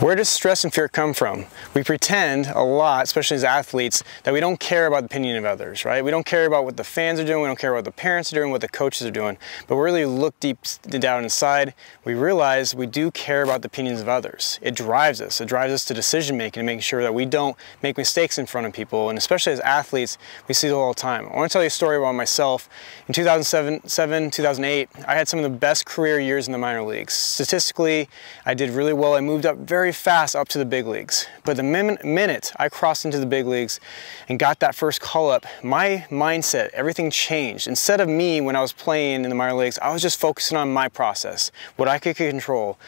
Where does stress and fear come from? We pretend a lot, especially as athletes, that we don't care about the opinion of others, right? We don't care about what the fans are doing, we don't care what the parents are doing, what the coaches are doing. But we really look deep down inside, we realize we do care about the opinions of others. It drives us. It drives us to decision making and making sure that we don't make mistakes in front of people. And especially as athletes, we see it all the time. I want to tell you a story about myself. In 2007, 2008, I had some of the best career years in the minor leagues. Statistically, I did really well. I moved up very fast up to the big leagues. But the minute I crossed into the big leagues and got that first call up, my mindset, everything changed. Instead of me when I was playing in the minor leagues, I was just focusing on my process, what I could control.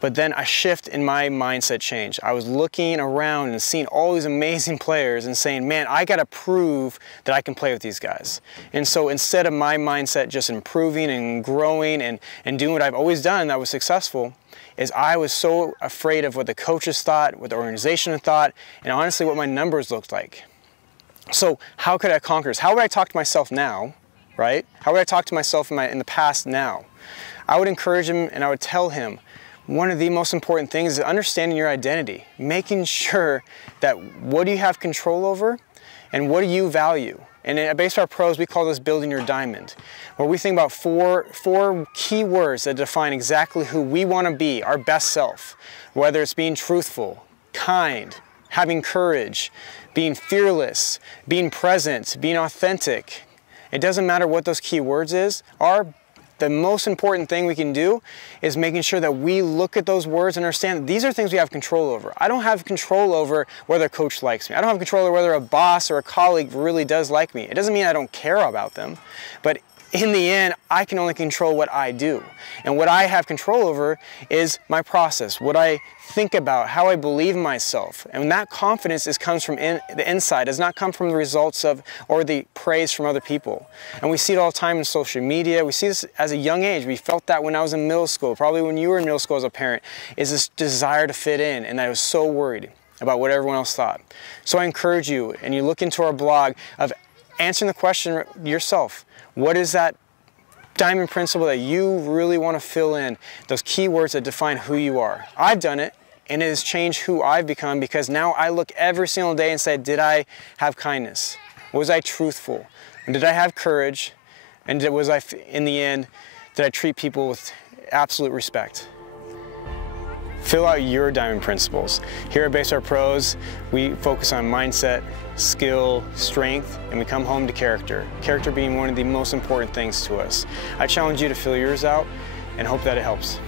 But then a shift in my mindset changed. I was looking around and seeing all these amazing players and saying, man, I gotta prove that I can play with these guys. And so instead of my mindset just improving and growing and doing what I've always done that was successful, is I was so afraid of what the coaches thought, what the organization thought, and honestly what my numbers looked like. So how could I conquer this? How would I talk to myself now, right? How would I talk to myself in the past now? I would encourage him and I would tell him, one of the most important things is understanding your identity, making sure that what do you have control over and what do you value. And at Baseball Pros, we call this building your diamond, where we think about four key words that define exactly who we want to be, our best self, whether it's being truthful, kind, having courage, being fearless, being present, being authentic. It doesn't matter what those key words are. The most important thing we can do is making sure that we look at those words and understand that these are things we have control over. I don't have control over whether a coach likes me. I don't have control over whether a boss or a colleague really does like me. It doesn't mean I don't care about them, but in the end, I can only control what I do. And what I have control over is my process, what I think about, how I believe in myself. And that confidence comes from the inside. It does not come from the results of or the praise from other people. And we see it all the time in social media. We see this as a young age. We felt that when I was in middle school, probably when you were in middle school as a parent, is this desire to fit in. And I was so worried about what everyone else thought. So I encourage you, and you look into our blog of answering the question yourself. What is that diamond principle that you really want to fill in? Those key words that define who you are. I've done it, and it has changed who I've become because now I look every single day and say, did I have kindness? Was I truthful? And did I have courage? And was I, in the end, did I treat people with absolute respect? Fill out your diamond principles. Here at Baseball Pros, we focus on mindset, skill, strength, and we come home to character. Character being one of the most important things to us. I challenge you to fill yours out and hope that it helps.